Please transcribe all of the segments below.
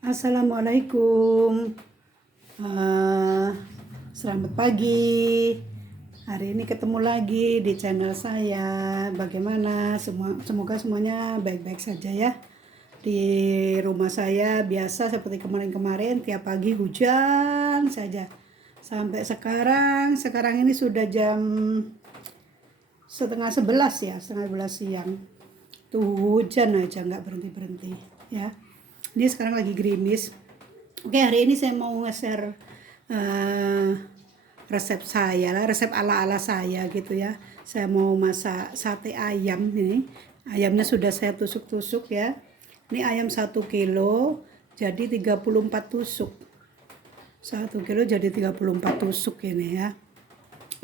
Assalamualaikum. Eh, Selamat pagi. Hari ini ketemu lagi di channel saya. Bagaimana semua? Semoga semuanya baik-baik saja ya. Di rumah saya biasa seperti kemarin-kemarin tiap pagi hujan saja. Sampai sekarang ini sudah jam setengah 11 ya, setengah 11 siang. Tuh hujan aja nggak berhenti-berhenti ya. Ini sekarang lagi gerimis. Oke, hari ini saya mau nge-share eh, resep saya lah, resep ala-ala saya gitu ya. Saya mau masak sate ayam ini. Ayamnya sudah saya tusuk-tusuk ya. Ini ayam 1 kilo, jadi 34 tusuk. 1 kilo jadi 34 tusuk ini ya.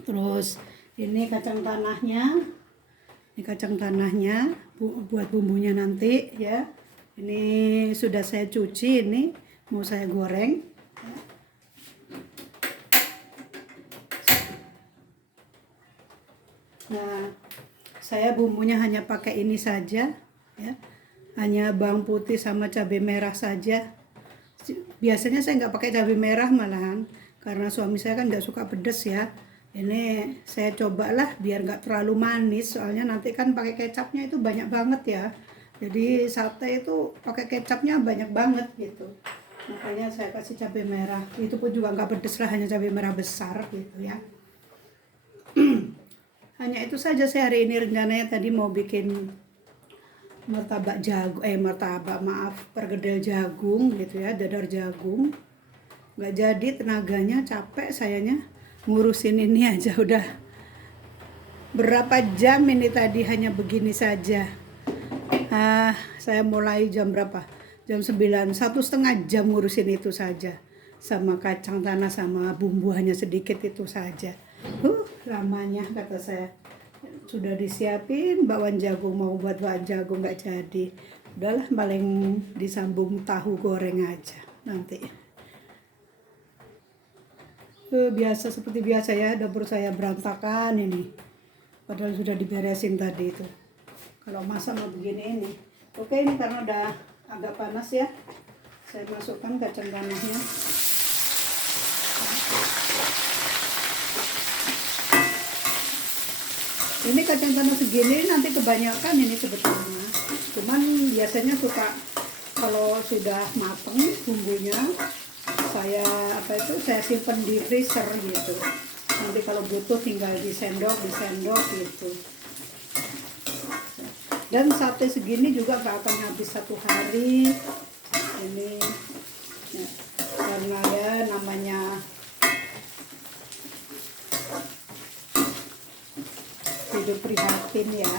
Terus ini kacang tanahnya. Ini kacang tanahnya buat bumbunya nanti ya. Ini sudah saya cuci, ini mau saya goreng. Nah, saya bumbunya hanya pakai ini saja ya. Hanya bawang putih sama cabai merah saja. Biasanya saya nggak pakai cabai merah malahan, karena suami saya kan nggak suka pedes ya. Ini saya cobalah biar nggak terlalu manis, soalnya nanti kan pakai kecapnya itu banyak banget ya. Jadi sate itu pakai kecapnya banyak banget gitu. Makanya saya kasih cabai merah. Itu pun juga nggak pedes lah, hanya cabai merah besar gitu ya. Hanya itu saja saya hari ini rencananya tadi mau bikin pergedel jagung gitu ya, dadar jagung. Nggak jadi, tenaganya capek sayanya ngurusin ini aja udah berapa jam ini tadi hanya begini saja. Saya mulai jam berapa? Jam 9, 1,5 jam ngurusin itu saja. Sama kacang tanah sama bumbu hanya sedikit itu saja. Lamanya kata saya. Sudah disiapin bakwan jagung, mau buat bakwan jagung nggak jadi. Udahlah, paling disambung tahu goreng aja nanti. Biasa seperti biasa ya, dapur saya berantakan ini. Padahal sudah diberesin tadi itu. Kalau masak mau begini ini. Oke, ini karena udah agak panas ya. Saya masukkan kacang tanahnya. Ini kacang tanah segini nanti kebanyakan ini sebetulnya. Cuman biasanya suka kalau sudah mateng bumbunya, saya simpan di freezer gitu. Nanti kalau butuh tinggal disendok gitu. Dan sate segini juga gak akan habis 1 hari ini ya, karena ya namanya hidup prihatin ya.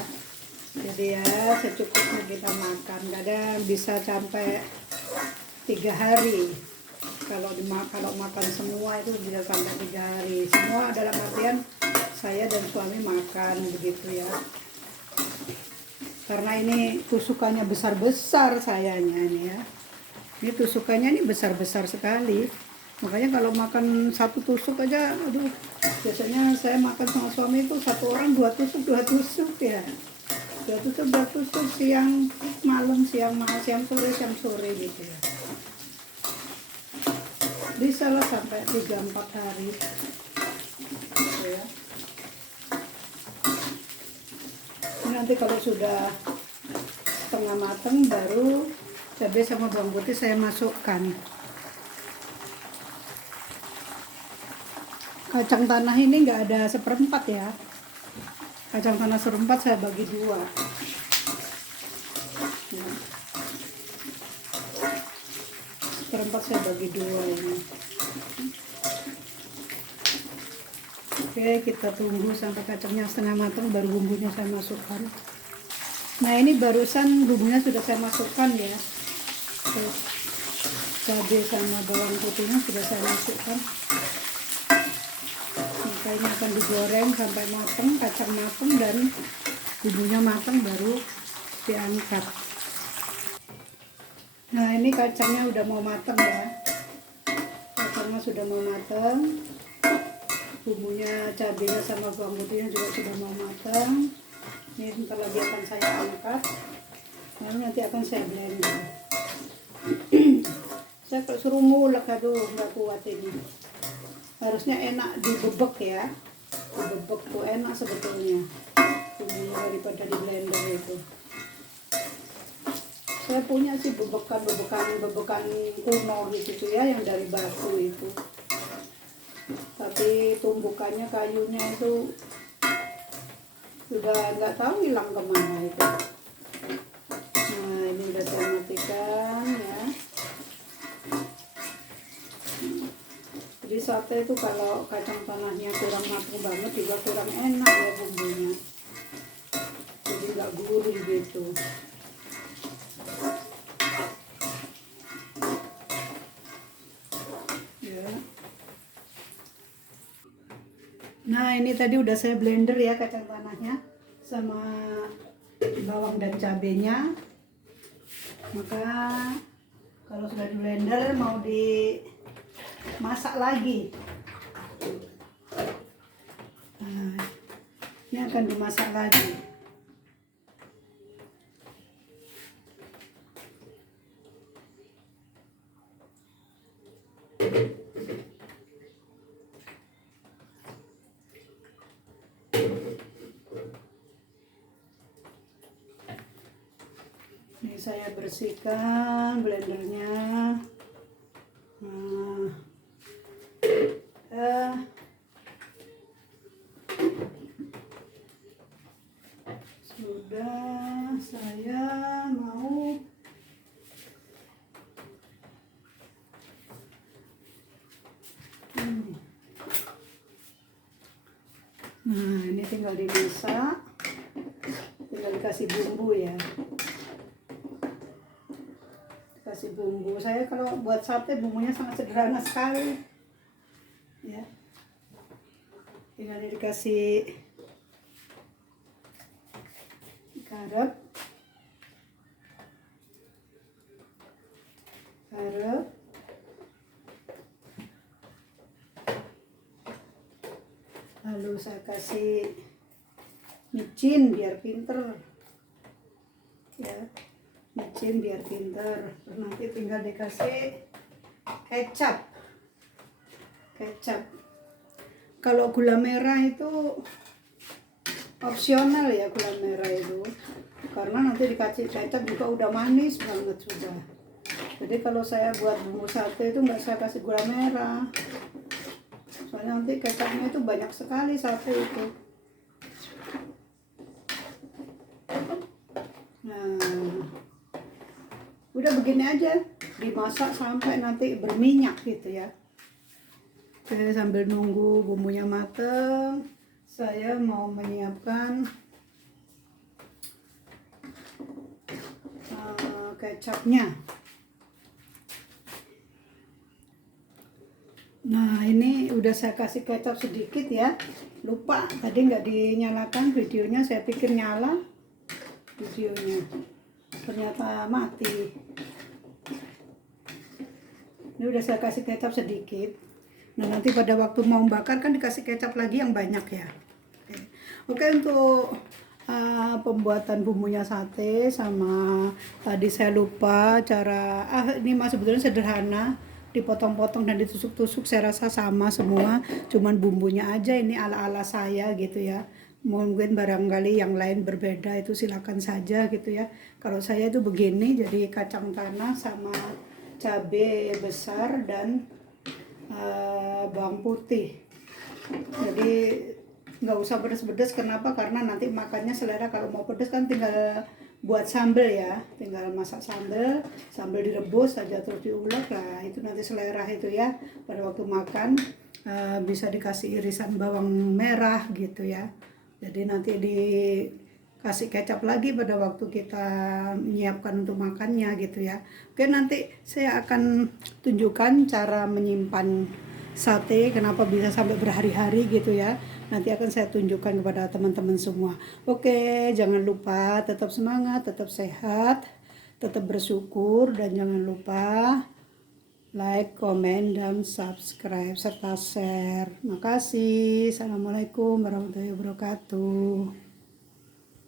Jadi ya secukupnya kita makan. Kadang bisa sampai 3 hari. Kalau makan semua itu bisa sampai 3 hari. Semua dalam artian saya dan suami makan begitu ya. Karena ini tusukannya besar-besar sayanya ini ya. Ini tusukannya ini besar-besar sekali. Makanya kalau makan 1 tusuk aja, aduh, biasanya saya makan sama suami itu 1 orang 2 tusuk ya. 2 tusuk siang malam, siang sore gitu ya. Bisa lah sampai 3-4 hari gitu ya. Nanti kalau sudah setengah matang baru cabai sama bawang putih saya masukkan. Kacang tanah ini nggak ada 1/4 ya. Kacang tanah 1/4 saya bagi 2. Ya. 1/4 saya bagi 2 ini. Oke, kita tunggu sampai kacangnya setengah matang baru bumbunya saya masukkan. Nah, ini barusan bumbunya sudah saya masukkan ya. Terus cabai sama bawang putihnya sudah saya masukkan. Maka ini akan digoreng sampai matang, kacang matang dan bumbunya matang baru diangkat. Nah, ini kacangnya udah mau matang ya. Kacangnya sudah mau matang. Bumbunya, cabenya sama bawang putihnya juga sudah mau matang. Ini sebentar lagi akan saya angkat, lalu nanti akan saya blender. Saya kalau suruh ngulek, aduh nggak kuat ini. Harusnya enak dibebek ya. Dibebek tuh enak sebetulnya. Bumbunya daripada di blender itu. Saya punya sih bebekan kuno gitu tuh ya, yang dari batu itu. Tapi tumbukannya kayunya itu sudah nggak tahu hilang kemana itu. Nah ini udah saya matikan ya. Jadi sate itu kalau kacang tanahnya kurang matang banget juga kurang enak ya bumbunya. Jadi nggak gurih gitu. Ya. Nah ini tadi udah saya blender ya kacang tanahnya sama bawang dan cabenya. Maka kalau sudah di blender mau dimasak lagi. Nah, ini akan dimasak lagi. Ini saya bersihkan blendernya. Nah, sudah saya mau Nah ini tinggal dimasak, tinggal dikasih bumbu ya. Kasih bumbu. Saya kalau buat sate bumbunya sangat sederhana sekali ya. Tinggal dikasih garam, lalu saya kasih micin biar pinter ya, micin biar pinter. Terus nanti tinggal dikasih kecap. Kalau gula merah itu opsional ya, gula merah itu, karena nanti dikasih kecap juga udah manis banget sudah. Jadi kalau saya buat bumbu sate itu nggak saya kasih gula merah, soalnya nanti kecapnya itu banyak sekali sate itu. Nah udah begini aja, dimasak sampai nanti berminyak gitu ya. Oke, sambil nunggu bumbunya mateng, saya mau menyiapkan kecapnya. Nah ini udah saya kasih kecap sedikit ya, lupa tadi nggak dinyalakan videonya, saya pikir nyala videonya, ternyata mati. Ini udah saya kasih kecap sedikit. Nah nanti pada waktu mau bakar kan dikasih kecap lagi yang banyak ya. Oke, untuk pembuatan bumbunya sate sama tadi saya lupa cara, ini mah sebetulnya sederhana, dipotong-potong dan ditusuk-tusuk, saya rasa sama semua, cuman bumbunya aja ini ala-ala saya gitu ya. Mungkin barangkali yang lain berbeda, itu silakan saja gitu ya. Kalau saya itu begini, jadi kacang tanah sama cabai besar dan bawang putih. Jadi nggak usah pedas-pedas. Kenapa? Karena nanti makannya selera. Kalau mau pedas kan tinggal buat sambal ya, tinggal masak sambal direbus saja terus diulek lah, itu nanti selera itu ya. Pada waktu makan bisa dikasih irisan bawang merah gitu ya. Jadi nanti dikasih kecap lagi pada waktu kita menyiapkan untuk makannya gitu ya. Oke, nanti saya akan tunjukkan cara menyimpan sate kenapa bisa sampai berhari-hari gitu ya. Nanti akan saya tunjukkan kepada teman-teman semua. Oke, jangan lupa tetap semangat, tetap sehat, tetap bersyukur, dan jangan lupa like, komen, dan subscribe serta share. Makasih. Assalamualaikum warahmatullahi wabarakatuh.